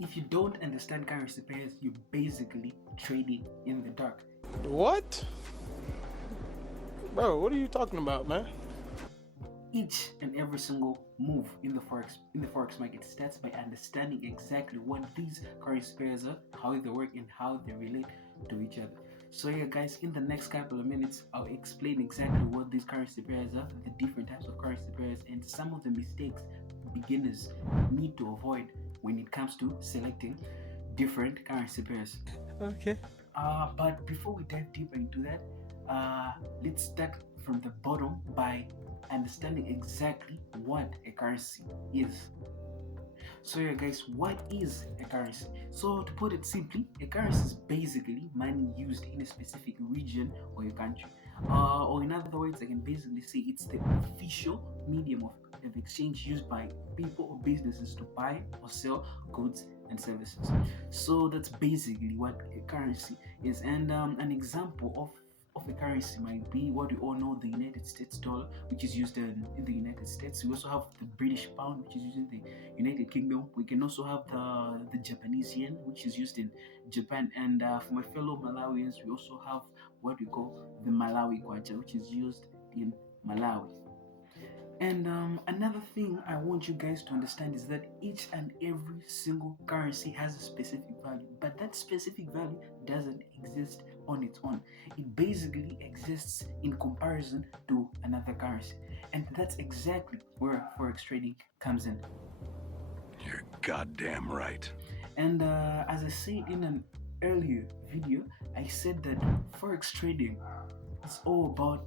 If you don't understand currency pairs, you're basically trading in the dark. What? Bro, what are you talking about, man? Each and every single move in the forex market starts by understanding exactly what these currency pairs are, how they work, and how they relate to each other. So yeah, guys, in the next couple of minutes, I'll explain exactly what these currency pairs are, the different types of currency pairs, and some of the mistakes beginners need to avoid when it comes to selecting different currency pairs. Okay. But before we dive deeper into that, let's start from the bottom by understanding exactly what a currency is. So yeah, guys, what is a currency? So to put it simply, a currency is basically money used in a specific region or a country. Or in other words, I can basically say it's the official medium of exchange used by people or businesses to buy or sell goods and services. So that's basically what a currency is. And an example of a currency might be what we all know, the United States dollar, which is used in the United States. We also have the British pound, which is used in the United Kingdom. We can also have the Japanese yen, which is used in Japan. And for my fellow Malawians, we also have what we call the Malawi kwacha, which is used in Malawi. And another thing I want you guys to understand is that each and every single currency has a specific value, but that specific value doesn't exist on its own. It basically exists in comparison to another currency. And that's exactly where Forex trading comes in. You're goddamn right. And as I said in an earlier video, I said that Forex trading is all about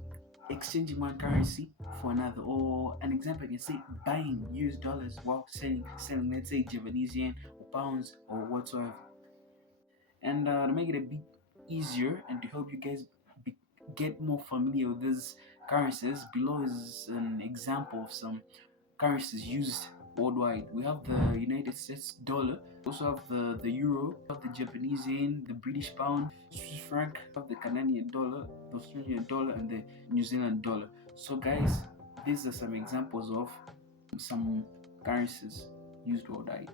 exchanging one currency for another. Or an example, I can say buying US dollars while selling let's say Japanese yen or pounds or whatsoever. And to make it a bit easier and to help you guys get more familiar with these currencies, below is an example of some currencies used worldwide. We have the United States dollar, we also have the euro, we have the Japanese yen, the British pound, Swiss franc, we have the Canadian dollar, the Australian dollar, and the New Zealand dollar. So guys, these are some examples of some currencies used worldwide.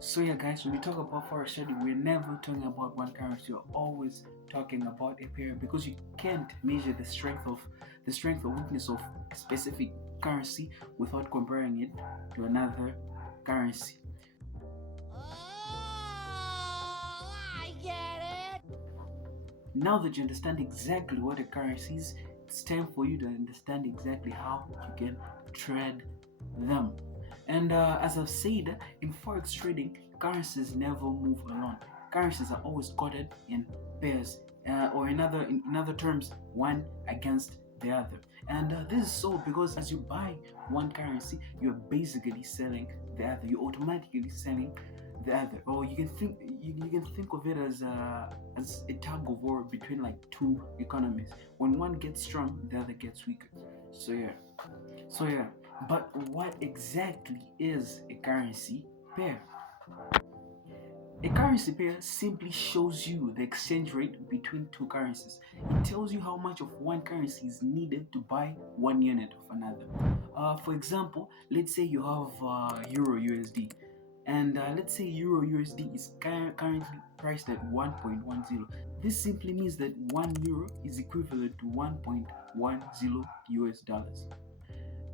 So yeah, guys, when we talk about forex trading, we're never talking about one currency. We're always talking about a pair, because you can't measure the strength or weakness of a specific currency without comparing it to another currency. Oh, I get it. Now that you understand exactly what a currency is, it's time for you to understand exactly how you can trade them. And as I've said, in forex trading, currencies never move alone. Currencies are always quoted in pairs, or in other terms, one against the other. And this is so because as you buy one currency, you're basically selling the other. You're automatically selling the other. Or you can think of it as a tug of war between like two economies. When one gets strong, the other gets weaker. So yeah. But what exactly is a currency pair? A currency pair simply shows you the exchange rate between two currencies. It tells you how much of one currency is needed to buy one unit of another. For example, let's say you have Euro USD, and let's say Euro USD is currently priced at 1.10. This simply means that 1 euro is equivalent to 1.10 US dollars.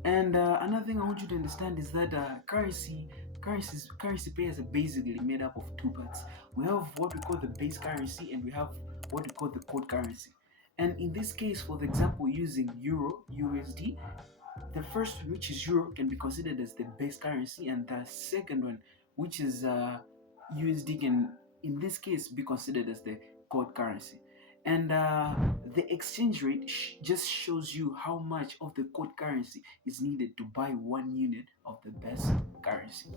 And another thing I want you to understand is that currency pairs are basically made up of two parts. We have what we call the base currency, and we have what we call the code currency. And in this case, for the example, using Euro USD, the first, which is Euro, can be considered as the base currency, and the second one, which is USD, can in this case be considered as the code currency. And the exchange rate just shows you how much of the code currency is needed to buy 1 unit of the best currency.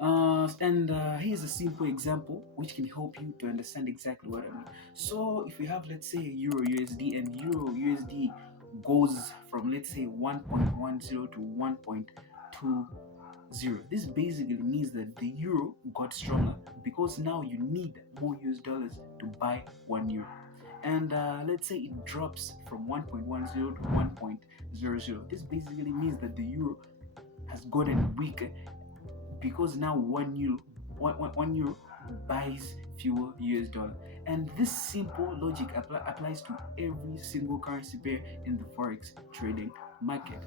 And here's a simple example which can help you to understand exactly what I mean. So if we have, let's say, Euro USD, and Euro USD goes from, let's say, 1.10 to 1.20. This basically means that the euro got stronger because now you need more US dollars to buy 1 euro. And let's say it drops from 1.10 to 1.00. This basically means that the euro has gotten weaker because now 1 euro one euro buys fewer US dollar. And this simple logic applies to every single currency pair in the forex trading market.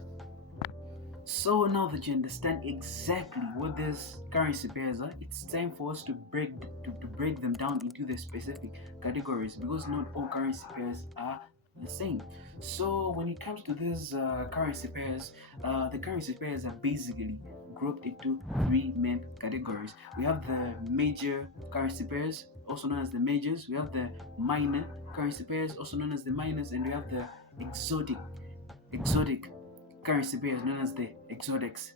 So now that you understand exactly what these currency pairs are, it's time for us to break them down into the specific categories, because not all currency pairs are the same. So when it comes to these currency pairs, the currency pairs are basically grouped into three main categories. We have the major currency pairs, also known as the majors. We have the minor currency pairs, also known as the minors, and we have the exotic currency pairs known as the exotics.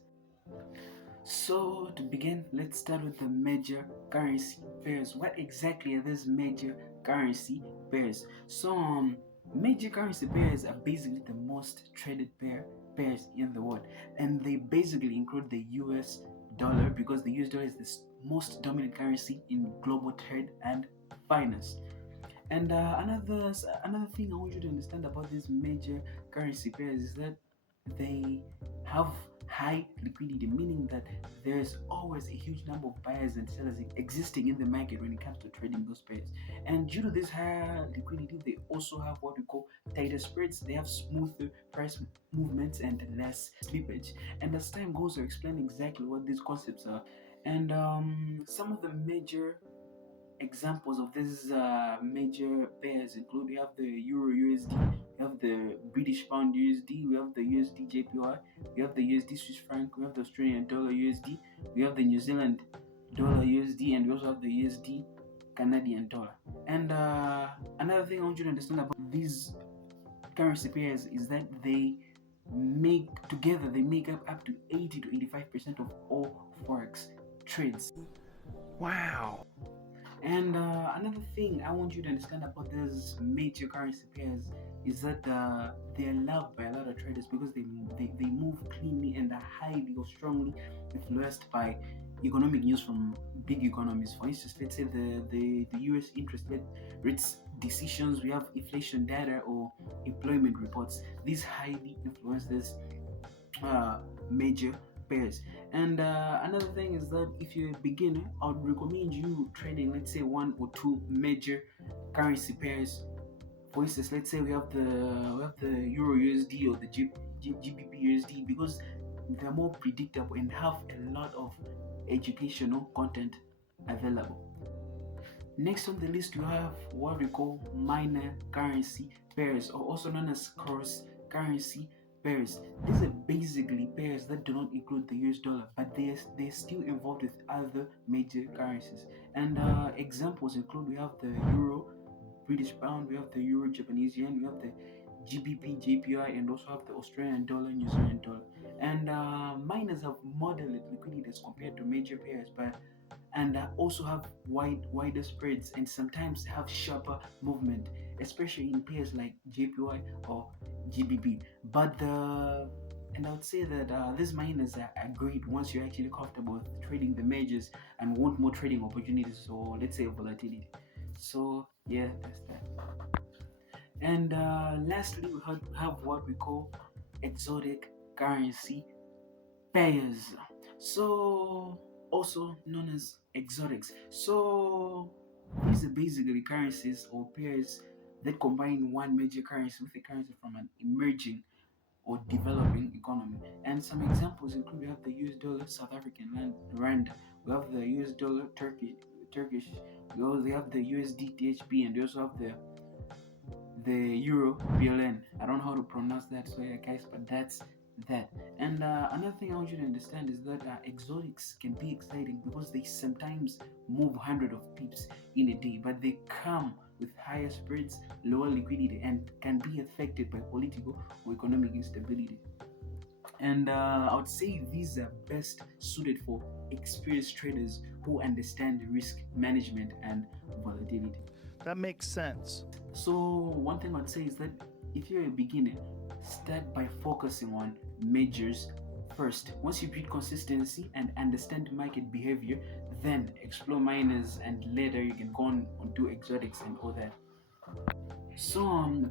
So to begin, let's start with the major currency pairs. What exactly are these major currency pairs? So major currency pairs are basically the most traded pairs in the world, and they basically include the US dollar, because the US dollar is the most dominant currency in global trade and finance. And another thing I want you to understand about these major currency pairs is that they have high liquidity, meaning that there's always a huge number of buyers and sellers existing in the market when it comes to trading those pairs. And due to this high liquidity, they also have what we call tighter spreads. They have smoother price movements and less slippage. And as time goes, I'll explain exactly what these concepts are. And some of the major examples of these major pairs include: we have the Euro USD, we have the British Pound USD, we have the USD JPY, we have the USD Swiss franc, we have the Australian dollar USD, we have the New Zealand dollar USD, and we also have the USD Canadian dollar. And another thing I want you to understand about these currency pairs is that they make up to 80 to 85% of all forex trades. Wow. And another thing I want you to understand about these major currency pairs is that they are loved by a lot of traders because they move cleanly and are highly or strongly influenced by economic news from big economies. For instance, let's say the US interest rates decisions, we have inflation data or employment reports. These highly influence this major pairs. And another thing is that if you're a beginner, I would recommend you trading, let's say, one or two major currency pairs. For instance, let's say we have the Euro USD or the GBP USD, because they're more predictable and have a lot of educational content available. Next on the list, we have what we call minor currency pairs, or also known as cross currency pairs. These are basically pairs that do not include the US dollar, but they're still involved with other major currencies. And examples include: we have the Euro British Pound, we have the Euro Japanese Yen, we have the GBP JPY, and also have the Australian dollar, New Zealand dollar. And miners have moderate liquidity as compared to major pairs, but also have wider spreads and sometimes have sharper movement, especially in pairs like JPY or GBP. And I would say that these miners are great once you're actually comfortable with trading the majors and want more trading opportunities, or let's say volatility. So yeah, that's that. And lastly, we have what we call exotic currency pairs, so also known as exotics. So these are basically currencies or pairs that combine one major currency with a currency from an emerging or developing economy. And some examples include: we have the US dollar South African rand, we have the US dollar Turkish, we also have the USD THB, and we also have the Euro BLN. I don't know how to pronounce that, so yeah, guys, but that's that. And another thing I want you to understand is that exotics can be exciting because they sometimes move hundreds of pips in a day, but they come with higher spreads, lower liquidity, and can be affected by political or economic instability. And I would say these are best suited for experienced traders who understand risk management and volatility. That makes sense. So one thing I'd say is that if you're a beginner, start by focusing on majors first. Once you build consistency and understand market behavior, then explore minors, and later you can go on do exotics and all that. So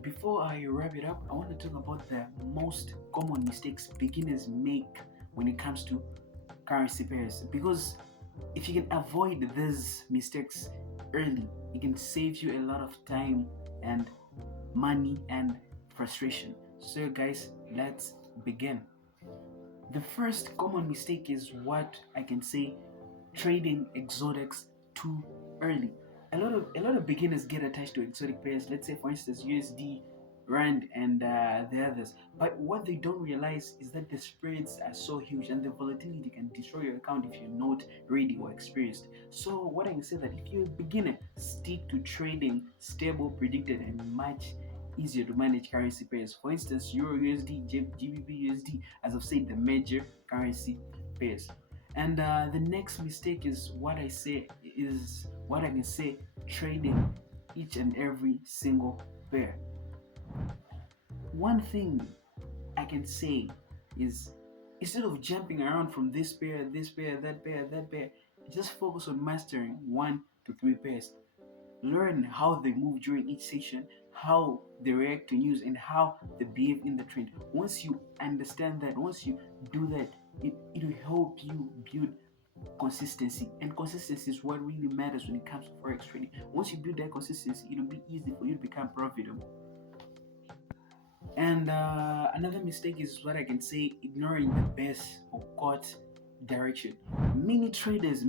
before I wrap it up, I want to talk about the most common mistakes beginners make when it comes to currency pairs, because if you can avoid these mistakes early, it can save you a lot of time and money and frustration. So guys, let's begin. The first common mistake is what I can say, trading exotics too early. A lot of beginners get attached to exotic pairs. Let's say, for instance, USD, Rand, and the others. But what they don't realize is that the spreads are so huge, and the volatility can destroy your account if you're not ready or experienced. So, what I can say that if you're a beginner, stick to trading stable, predicted, and much easier to manage currency pairs. For instance, Euro USD, GBP USD, as I've said, the major currency pairs. And the next mistake is what I can say, trading each and every single pair. One thing I can say is, instead of jumping around from this pair, that pair, that pair, just focus on mastering 1 to 3 pairs. Learn how they move during each session, how they react to news, and how they behave in the trend. Once you understand that, once you do that, it will help you build consistency. And consistency is what really matters when it comes to forex trading. Once you build that consistency, it will be easy for you to become profitable. And another mistake is what I can say, ignoring the best or cut direction. Many traders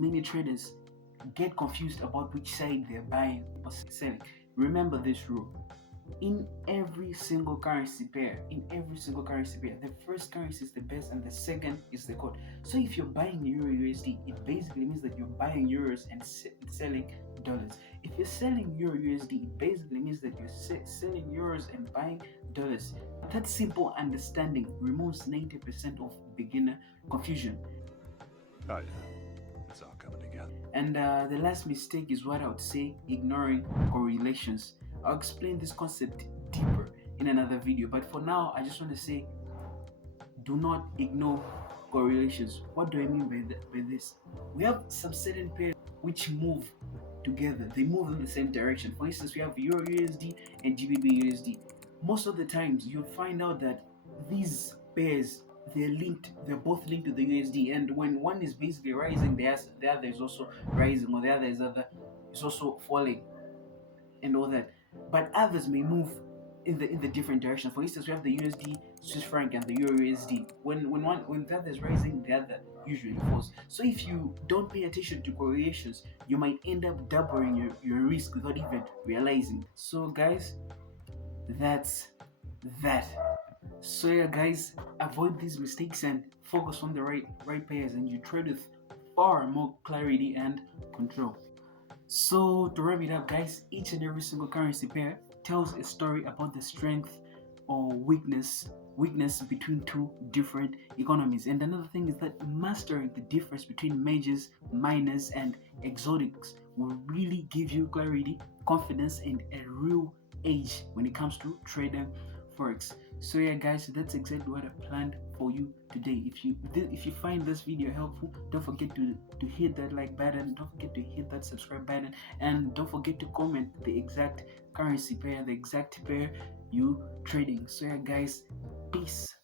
get confused about which side they're buying or selling. Remember this rule. In every single currency pair, the first currency is the best and the second is the cut. So if you're buying Euro USD, it basically means that you're buying euros and selling dollars. If you're selling Euro USD, it basically means that you're selling euros and buying dollars. That simple understanding removes 90% of beginner confusion. Oh yeah, it's all coming together. And the last mistake is what I would say, ignoring correlations. I'll explain this concept deeper in another video, but for now, I just want to say, do not ignore correlations. What do I mean by this? We have some certain pairs which move together, they move in the same direction. For instance, we have Euro USD and GBP USD. Most of the times, you'll find out that these pairs, they're both linked to the USD, and when one is basically rising, the other is also rising, or the other is also falling, and all that. But others may move in the different direction. For instance, we have the USD Swiss franc and the Euro USD. When the other is rising, the other usually falls. So if you don't pay attention to correlations, you might end up doubling your risk without even realizing. So guys, that's that. So yeah guys, avoid these mistakes and focus on the right pairs, and you trade with far more clarity and control. So to wrap it up guys, each and every single currency pair tells a story about the strength or weakness between two different economies. And another thing is that mastering the difference between majors, minors, and exotics will really give you clarity, confidence, and a real edge when it comes to trading forex. So yeah guys, that's exactly what I planned for you today. If you find this video helpful, don't forget to hit that like button, don't forget to hit that subscribe button, and don't forget to comment the exact currency pair, the exact pair you trading. So yeah guys, peace.